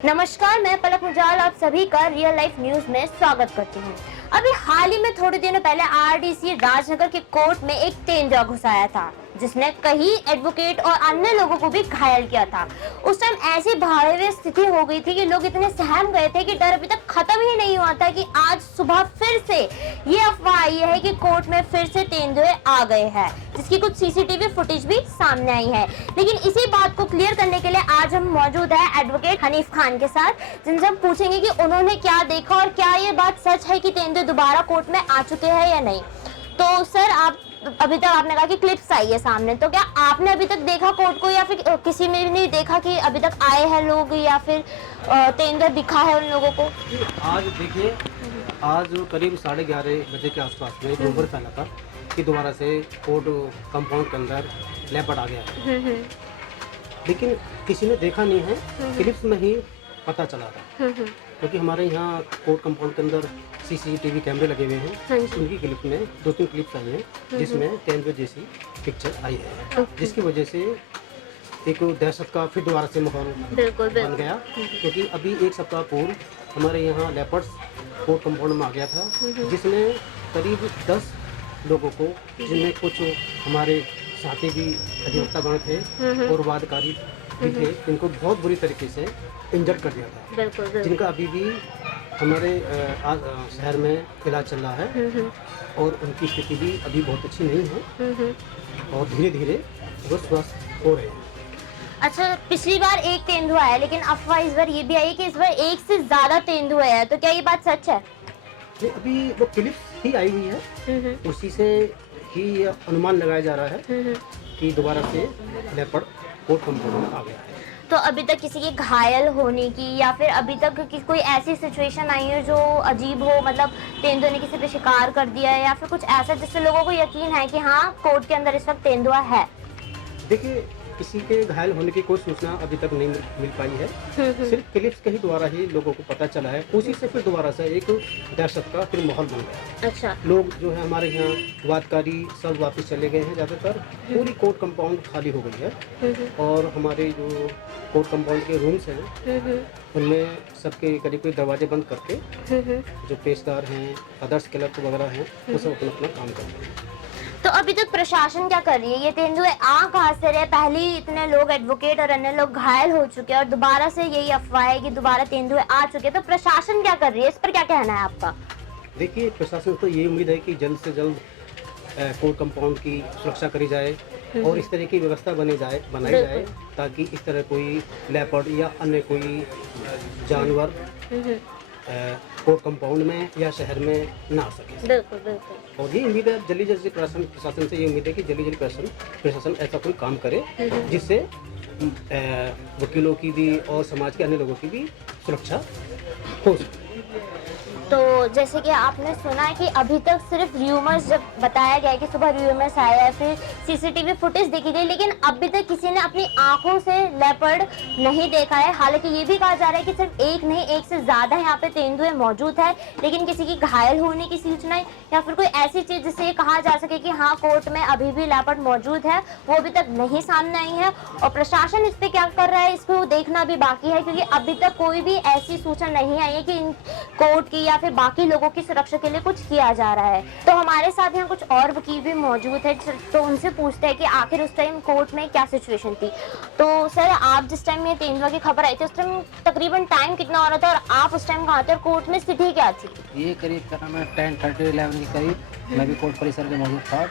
नमस्कार, मैं पलक मुजाल आप सभी का रियल लाइफ न्यूज में स्वागत करती हूँ। अभी हाल ही में थोड़े दिनों पहले आरडीसी राजनगर के कोर्ट में एक तेंदुआ घुस आया था जिसने कई एडवोकेट और अन्य लोगों को भी घायल किया था। उस टाइम ऐसी भयावह स्थिति हो गई थी कि लोग इतने सहम गए थे कि डर अभी तक खत्म ही नहीं हुआ था कि आज सुबह फिर से ये अफवाह आई है कि कोर्ट में फिर से तेंदुए आ गए हैं, जिसकी कुछ सीसीटीवी फुटेज भी सामने आई है। लेकिन इसी बात को क्लियर करने के लिए आज हम मौजूद है एडवोकेट हनीफ खान के साथ, जिनसे हम पूछेंगे कि उन्होंने क्या देखा और क्या ये बात सच है कि तेंदुए दोबारा कोर्ट में आ चुके हैं या नहीं। तो सर, आप अभी तक आपने कहा कि क्लिप्स आई है सामने, तो क्या आपने अभी तक देखा कोर्ट को या फिर किसी ने भी नहीं देखा कि अभी तक आए हैं लोग या फिर तेंदुआ दिखा है उन लोगों को? आज देखिए, आज करीब 11:30 बजे के आसपास में रूमर फैला था कि दोबारा से कोर्ट कंपाउंड के अंदर लेपर्ड आ गया है, लेकिन किसी ने देखा नहीं है। क्लिप्स में ही पता चला था, क्योंकि हमारे यहाँ कोर्ट कंपाउंड के अंदर सीसीटीवी कैमरे लगे हुए हैं। उनकी क्लिप में 2-3 क्लिप्स आई हैं जिसमें तेंदुए जैसी पिक्चर आई है, जिसकी वजह से एक दहशत का फिर दोबारा से माहौल बन गया। क्योंकि अभी एक सप्ताह पूर्व हमारे यहाँ लेपर्ड्स कोर्ट कंपाउंड में आ गया था, जिसमें करीब 10 लोगों को, जिनमें कुछ हमारे साथी भी अधिवक्तागण थे और वादकारी भी थे, इनको बहुत बुरी तरीके से इंजर्ड कर दिया था, जिनका अभी भी हमारे शहर में इलाज चल रहा है और उनकी स्थिति भी अभी बहुत अच्छी नहीं है और धीरे धीरे वो स्वस्थ हो रहे हैं। अच्छा, पिछली बार एक तेंदुआ आया, लेकिन अफवाह इस बार ये भी आई कि इस बार एक से ज्यादा तेंदुआ है, तो क्या ये बात सच है? नहीं, अभी वो क्लिप्स ही आई हुई है, उसी से ही अनुमान लगाया जा रहा है कि दोबारा से लेपर्ड कोर्ट कंपाउंड में आ गया है। तो अभी तक किसी के घायल होने की या फिर अभी तक कोई ऐसी सिचुएशन आई है जो अजीब हो, मतलब तेंदुए ने किसी पे शिकार कर दिया है या फिर कुछ ऐसा जिससे लोगों को यकीन है कि हाँ कोर्ट के अंदर इस वक्त तेंदुआ है? देखिए, किसी के घायल होने की कोई सूचना अभी तक नहीं मिल पाई है। सिर्फ क्लिप्स के ही द्वारा ही लोगों को पता चला है, उसी से फिर दोबारा से एक दहशत का फिर माहौल बन गया। अच्छा, लोग जो है हमारे यहाँ वादकारी सब वापस चले गए हैं, ज़्यादातर पूरी कोर्ट कंपाउंड खाली हो गई है और हमारे जो कोर्ट कंपाउंड के रूम्स हैं उनमें सबके करीब कोई दरवाजे बंद करके जो पेशदार हैं, अदर्स क्लर्क वगैरह हैं, वो सब अपना अपना काम कर रहे हैं। तो अभी तक प्रशासन क्या कर रही है? ये तेंदुए आ कहाँ से रहे? पहले ही इतने लोग एडवोकेट और अन्य लोग घायल हो चुके हैं और दोबारा से यही अफवाह है कि दोबारा तेंदुए आ चुके हैं, तो प्रशासन क्या कर रही है? इस पर क्या कहना है आपका? देखिए, प्रशासन को ये उम्मीद है कि जल्द से जल्द कोर्ट कंपाउंड की सुरक्षा करी जाए और इस तरह की व्यवस्था बनाई जाए ताकि इस तरह कोई लेपर्ड या अन्य कोई जानवर कोर्ट कंपाउंड में या शहर में ना आ सके। बिल्कुल। और ये उम्मीद है जल्दी प्रशासन से ये उम्मीद है कि जल्दी प्रशासन ऐसा कोई काम करे जिससे वकीलों की भी और समाज के अन्य लोगों की भी सुरक्षा हो सके। तो जैसे कि आपने सुना है कि अभी तक सिर्फ र्यूमर्स, जब बताया गया कि सुबह र्यूमर्स आया है, फिर सीसीटीवी फुटेज देखी गई, लेकिन अभी तक किसी ने अपनी आंखों से लेपर्ड नहीं देखा है। हालांकि ये भी कहा जा रहा है कि सिर्फ एक नहीं, एक से ज्यादा यहाँ पे तेंदुए मौजूद है, लेकिन किसी की घायल होने की सूचना या फिर कोई ऐसी चीज जिससे ये कहा जा सके कि हाँ कोर्ट में अभी भी लेपर्ड मौजूद है, वो अभी तक नहीं सामने आई है। और प्रशासन इस पे क्या कर रहा है, इसको देखना भी बाकी है, क्योंकि अभी तक कोई भी ऐसी सूचना नहीं आई है कि इन कोर्ट की या फिर बाकी लोगों की सुरक्षा के लिए कुछ किया जा रहा है। तो हमारे साथ यहाँ कुछ और वकील भी मौजूद है, तो उनसे पूछते हैं कि आखिर उस टाइम कोर्ट में क्या सिचुएशन थी। तो सर, आप जिस टाइम ये तेंदुआ की खबर आई थी उस टाइम तकरीबन टाइम कितना हो रहा था और आप उस टाइम कहाँ थे और कोर्ट में स्थिति क्या थी? ये करीब क्या नाम है 10:30-11 के करीब मैं भी कोर्ट परिसर में मौजूद था।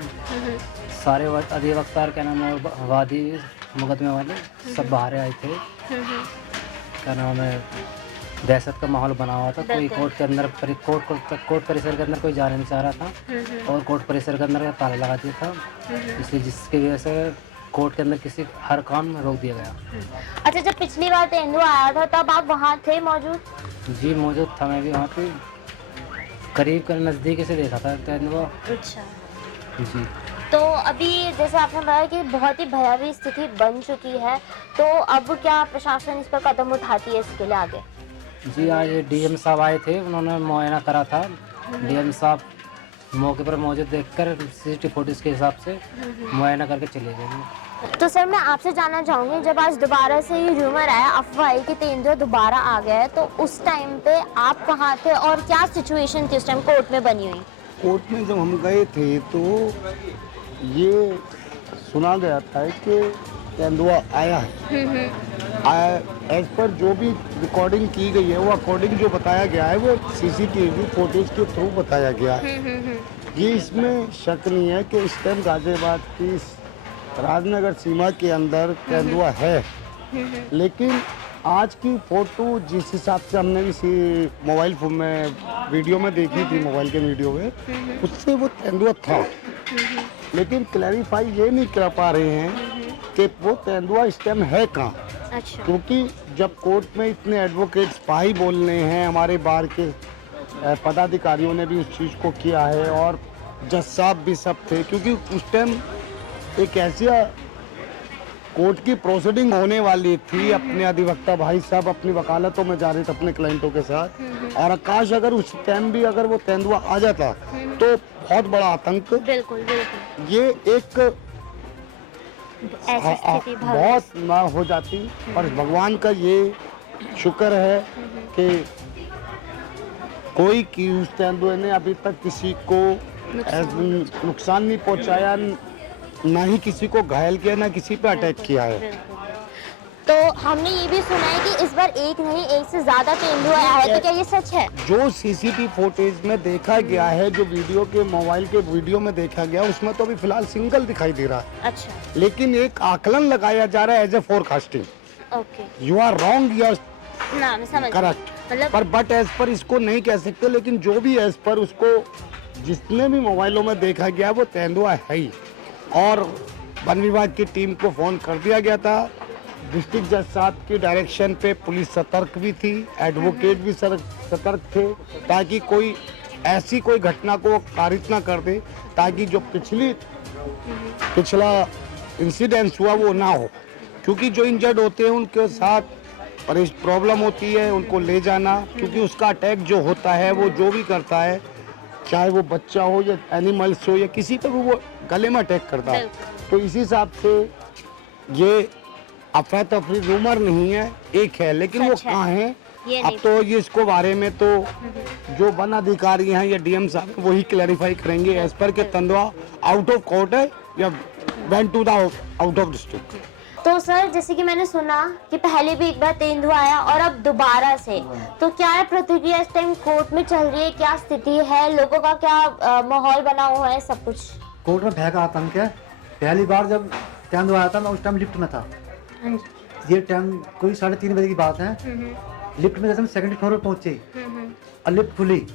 सारे अधिवक्ता क्या नाम है, वादी मुकदमे वाले सब बाहर आए थे। क्या नाम है, दहशत का माहौल बना हुआ था। कोई कोर्ट के अंदर कोर्ट परिसर के अंदर कोई जाने नहीं चाह रहा था और कोर्ट परिसर के अंदर ताला लगा दिया था, इसलिए जिसकी वजह से कोर्ट के अंदर किसी हर काम में रोक दिया गया। अच्छा, जब पिछली बार तेंदुआ आया था तब आप वहाँ थे मौजूद? जी मौजूद था, मैं भी वहाँ पे करीब कर नज़दीक से देखा था तेंदुआ। अच्छा जी। तो अभी जैसे आपने बताया कि बहुत ही भयावह स्थिति बन चुकी है, तो अब क्या प्रशासन इस पर कदम उठाती है इसके लिए आगे? जी, आज डीएम साहब आए थे, उन्होंने मुआयना करा था। डीएम साहब मौके पर मौजूद देखकर सीसीटीवी फुटेज के हिसाब से मुआयना करके चले गए। तो सर मैं आपसे जानना चाहूंगी, जब आज दोबारा से ये र्यूमर आया, अफवाह आई कि तेंदुआ दोबारा आ गया है, तो उस टाइम पे आप कहाँ थे और क्या सिचुएशन थी उस टाइम कोर्ट में बनी हुई? कोर्ट में जब हम गए थे तो ये सुना गया था कि तेंदुआ आया है। एज पर जो भी रिकॉर्डिंग की गई है वो अकॉर्डिंग जो बताया गया है वो सीसीटीवी फुटेज के थ्रू बताया गया है। ये इसमें शक नहीं है कि इस टाइम गाजियाबाद की राजनगर सीमा के अंदर तेंदुआ है, लेकिन आज की फोटो जिस हिसाब से हमने इसी मोबाइल फोन में वीडियो में देखी थी, मोबाइल के वीडियो में, उससे वो तेंदुआ था। लेकिन क्लैरिफाई ये नहीं कर पा रहे हैं कि वो तेंदुआ इस टाइम है कहाँ। अच्छा। क्योंकि जब कोर्ट में इतने एडवोकेट्स पाही बोल रहे हैं, हमारे बार के पदाधिकारियों ने भी उस चीज़ को किया है और जज साहब भी सब थे, क्योंकि उस टाइम एक ऐसी कोर्ट की प्रोसीडिंग होने वाली थी। अपने अधिवक्ता भाई साहब अपनी वकालतों में जा रहे थे अपने क्लाइंटों के साथ, और आकाश अगर उस टाइम भी अगर वो तेंदुआ आ जाता तो बहुत बड़ा आतंक, बिल्कुल बिल्कुल ये एक ऐसी स्थिति बहुत ना हो जाती। पर भगवान का ये शुक्र है कि कोई की उस तेंदुए ने अभी तक किसी को नुकसान नहीं पहुंचाया, ना ही किसी को घायल किया, ना किसी पे अटैक किया है। बिल्कुल। तो हमने ये भी सुना है कि इस बार एक नहीं एक से ज्यादा तेंदुआ आया है, तो क्या ये सच है? जो सीसीटीवी फुटेज में देखा गया है, जो वीडियो के मोबाइल के वीडियो में देखा गया, उसमें तो अभी फिलहाल सिंगल दिखाई दे रहा है। अच्छा। लेकिन एक आकलन लगाया जा रहा है as a forecasting. Okay. You are wrong, you ना मैं समझ करेक्ट, मतलब पर बट एज पर इसको नहीं कह सकते। लेकिन जो भी एज पर उसको जितने भी मोबाइलों में देखा गया वो तेंदुआ है ही। और वन विभाग की टीम को फोन कर दिया गया था, डिस्ट्रिक्ट जज साहब की डायरेक्शन पे पुलिस सतर्क भी थी, एडवोकेट भी सतर्क थे, ताकि कोई ऐसी कोई घटना को कारित ना कर दे, ताकि जो पिछला इंसिडेंस हुआ वो ना हो। क्योंकि जो इंजर्ड होते हैं उनके साथ प्रॉब्लम होती है उनको ले जाना, क्योंकि उसका अटैक जो होता है वो जो भी करता है, चाहे वो बच्चा हो या एनिमल्स हो या किसी पे भी, वो गले में अटैक करता है। तो इसी हिसाब से ये अफवाह तफरी रूमर नहीं है, एक है, लेकिन वो कहाँ है अब तो ये इसको बारे में तो जो वन अधिकारी हैं या डीएम साहब वही क्लैरिफाई करेंगे एज पर के तेंदुआ आउट ऑफ कोर्ट है या went to the out of district. तो सर जैसे कि मैंने सुना कि पहले भी एक बार तेंदुआ आया और अब दोबारा से, तो क्या है प्रतिक्रिया इस टाइम कोर्ट में चल रही है, क्या स्थिति है, लोगों का क्या माहौल बना हुआ है, सब कुछ? कोर्ट में भय का आतंक है। पहली बार जब तेंदुआ आया था मैं उस टाइम लिफ्ट में था। ये टाइम कोई 3:30 बजे की बात है। लिफ्ट में जैसे हम सेकंड फ्लोर पर पहुंचे और लिफ्ट खुली।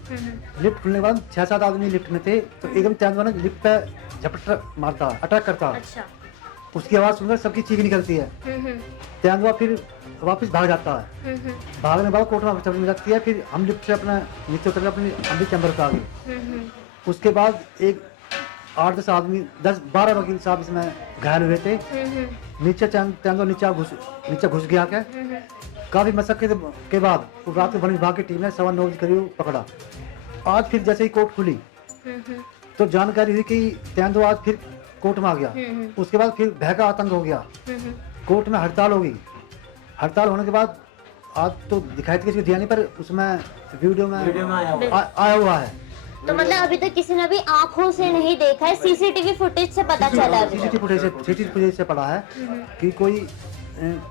लिफ्ट खुलने के बाद 6-7 आदमी लिफ्ट में थे, तो एकदम तेंदुआ ने लिफ्ट पे झपट मारता, अटैक करता। अच्छा। उसकी आवाज सुनकर सबकी चीख निकलती है। तेंदुआ फिर वापस भाग जाता है। भागने के बाद कोर्ट में चलने लगती है। फिर हम लिफ्ट से अपना नीचे उतर अपने अंदर चैम्बर पे आ गए। उसके बाद एक 8-10 आदमी 10-12 वकील साहब इसमें घायल हुए थे। नीचे तेंदुआ नीचे घुस गया क्या। काफी मशक्कत के बाद रात को वन विभाग की टीम ने 9:15 बजे करीब पकड़ा। आज फिर जैसे ही कोर्ट खुली तो जानकारी हुई कि तेंदुआ आज फिर कोर्ट में आ गया। उसके बाद फिर भय का आतंक हो गया। कोर्ट में हड़ताल होगी। हड़ताल होने के बाद आज तो दिखाई थी किसी को दिया नहीं, पर उसमें वीडियो में आया हुआ है। तो मतलब अभी तक किसी ने भी आंखों से नहीं देखा है, सीसीटीवी फुटेज से पता चला है? सीसीटीवी फुटेज से पड़ा है कि कोई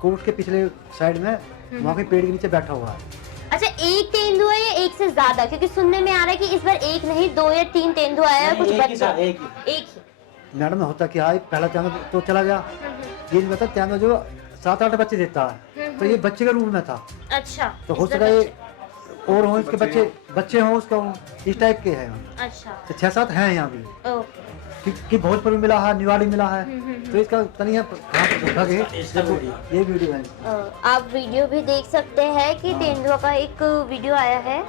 कोर्ट के पिछले साइड में वहाँ के पेड़ के नीचे बैठा हुआ है। अच्छा, एक तेंदुआ या एक से ज्यादा? क्योंकि सुनने में आ रहा है कि इस बार एक नहीं 2 या 3 तेंदुआ आया है, कुछ बच्चा। एक ही। मैडम होता क्या है, पहला तेंदुआ तो चला गया। ये नहीं पता तेंदुआ जो 7-8 बच्चे देता है, तो ये बच्चे के रूप में था। अच्छा। तो हो सका ये और हो इसके बच्चे हों उसका इस टाइप के हैं। अच्छा। तो 6-7 हैं यहाँ भी। ओके। कि भोजपुर मिला है, निवाड़ी मिला है, तो इसका तनिया ये वीडियो है। आप वीडियो भी देख सकते हैं कि तेंदुआ का एक वीडियो आया है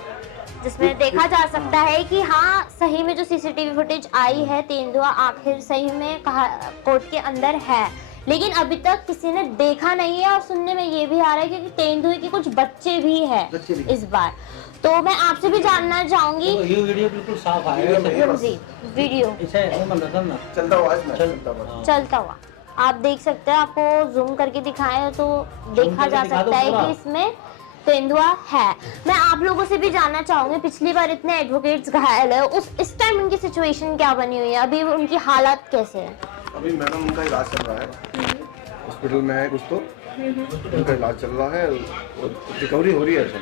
जिसमें देखा जा सकता है कि हाँ सही में जो सीसीटीवी फुटेज आई है, तेंदुआ आखिर सही में कहा कोर्ट के अंदर है, लेकिन अभी तक किसी ने देखा नहीं है। और सुनने में ये भी आ रहा है कि तेंदुए के कुछ बच्चे भी हैं इस बार। तो मैं आपसे भी जानना चाहूंगी। ये वीडियो बिल्कुल साफ आएगा जी वीडियो चलता हुआ चलता हुआ आप देख सकते हैं, आपको जूम करके दिखाएं तो देखा करके जा दिखा दो सकता है पूरा। कि इसमें तेंदुआ है। मैं आप लोगों से भी जानना चाहूंगी, पिछली बार इतने एडवोकेट्स घायल है, इस टाइम उनकी सिचुएशन क्या बनी हुई है, अभी उनकी हालात कैसे है? अभी मैडम उनका इलाज चल रहा है, हॉस्पिटल में है कुछ तो उनका इलाज चल रहा है और रिकवरी हो रही है सब।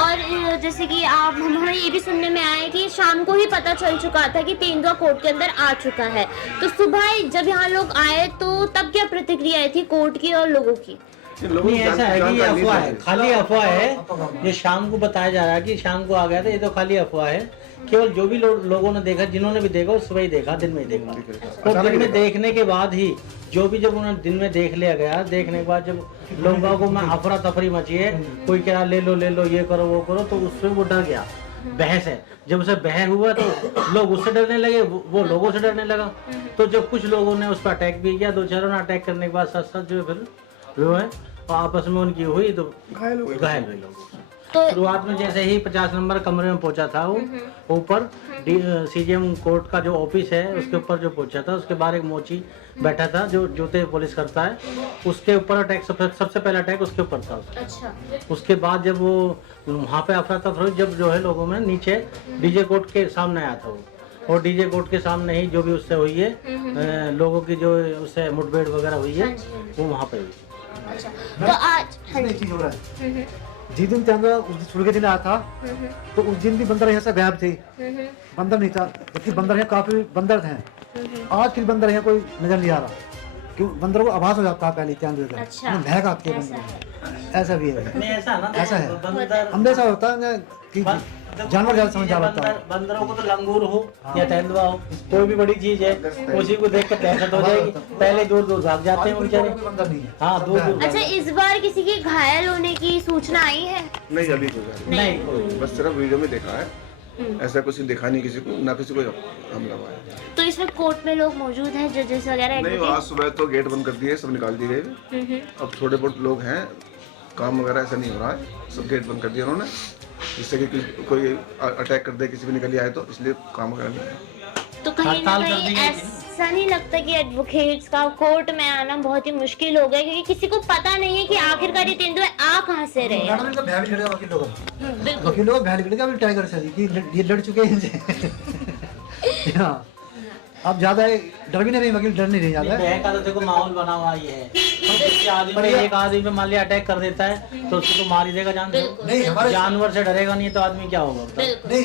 और जैसे कि आप हमें ये भी सुनने में आया है कि शाम को ही पता चल चुका था कि तेंदुआ कोर्ट के अंदर आ चुका है, तो सुबह जब यहाँ लोग आए तो तब क्या प्रतिक्रिया थी कोर्ट की और लोगों की? इन लोगों नहीं, को ऐसा है कि ये जानकारी नहीं अफवाह है, थी। खाली अफवाह है। ये शाम को बताया जा रहा है कि शाम को आ गया था, ये तो खाली अफवाह है। केवल जो भी लोगों ने देखा, जिन्होंने भी देखा, वो सुबह ही देखा, दिन में ही देखा। और दिन में देखने के बाद ही जो भी जब उन्हें दिन में देख लिया गया, देखने के बाद जब लोगों को में अफरा तफरी मची है, कोई कह रहा ले लो ये करो वो करो, तो उससे वो डर गया। बहस है, जब उसे बहस हुआ तो लोग उससे डरने लगे, वो लोगों से डरने लगा। तो जब कुछ लोगों ने उस पर अटैक भी किया, 2-4 ने अटैक करने के बाद साथ साथ जो है फिर वो है आपस में उनकी हुई तो घायल हुए लोग। तो शुरुआत में जैसे ही 50 नंबर कमरे में पहुंचा था वो ऊपर सीजीएम कोर्ट का जो ऑफिस है उसके ऊपर जो पहुंचा था, उसके बाहर एक मोची बैठा था जो जूते पुलिस करता है, उसके ऊपर अटैक सबसे पहला अटैक उसके ऊपर था। अच्छा, उसके बाद जब वो वहाँ पे अफरा तफरी जब जो है लोगों में नीचे डीजे कोर्ट के सामने आया था वो, और डीजे कोर्ट के सामने ही जो भी उससे हुई है लोगों की जो उससे मुठभेड़ वगैरह हुई है वो वहाँ पे हुई। अच्छा, तो आज हाँ एक जी। चीज हो रहा है, जिस दिन तेंदुआ उस दिन छुड़ के दिन आया था तो उस दिन भी बंदर यहाँ से गायब थे, बंदर नहीं था, जबकि बंदर यहाँ काफी बंदर थे। आज फिर बंदर यहाँ कोई नजर नहीं आ रहा, क्यों बंदर को आभास हो जाता है पहले तेंदुए का, अच्छा। भय आती है ऐसा बंदर, ऐसा भी है। नहीं ऐसा ना, ऐसा है। बंदर हमने ऐसा होता है ना कि जानवर ज्यादा समझ आ जाता है। बंदरों को तो लंगूर हो या तेंदुआ हो, कोई भी बड़ी चीज है, उसी को देख कर दहशत हो जाएगी, पहले दूर दूर भाग जाते हैं वो बेचारे। बंदर नहीं है। हाँ, दूर दूर अच्छा, इस बार किसी के घायल होने की सूचना आई है? नहीं अभी कोई घायल नहीं कोई। नहीं। बस सिर्फ वीडियो में देखा है, ऐसा कुछ देखा नहीं किसी को, ना किसी को हमला हुआ है। तो इसमें कोर्ट में लोग मौजूद हैं, जजेस वगैरह, नहीं आज सुबह तो गेट बंद कर दिए, सब निकाल दिए गए। अब थोड़े बहुत लोग हैं, काम वगैरह ऐसा नहीं हो रहा है, सब गेट बंद कर दिया उन्होंने, जिससे कि कोई अटैक कर दे, किसी भी निकल आए तो, इसलिए काम वगैरह नहीं है। तो कहीं ना हड़ताल कर कहीं दी गई थी। ऐसा नहीं लगता कि एडवोकेट्स का कोर्ट में आना बहुत ही मुश्किल हो गया, क्योंकि किसी को पता नहीं है कि आखिरकार ये तेंदुआ आ कहाँ से रहे हैं? मैडम इनका भय भी लड़ेगा वकील लोगों को। बिल्कुल। वकील लोग भय लड़ेगा अभी टाइगर से कि ये लड़ चुके हैं इनसे। हाँ, अब ज्यादा डर भी नहीं रही, वकील डर नहीं रही ज्यादा। बहन का तो देखो माहौल बना हुआ ही है, किसी आदमी पे एक आदमी पे मान लिया अटैक कर देता है तो उसको तो मार ही देगा जान से। नहीं हमारे जानवर से डरेगा नहीं तो आदमी क्या होगा बताओ? नहीं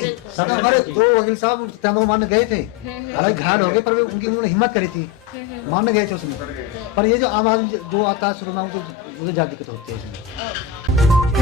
हमारे 2 वकील साहब तेंदुआ मारने गए थे, हालांकि घायल हो गए, पर उन्होंने हिम्मत करी थी, मारने गए थे उसमें। पर ये जो आम आदमी जो आता है शुरू में, उनको ज्यादा दिक्कत होती है इसमें।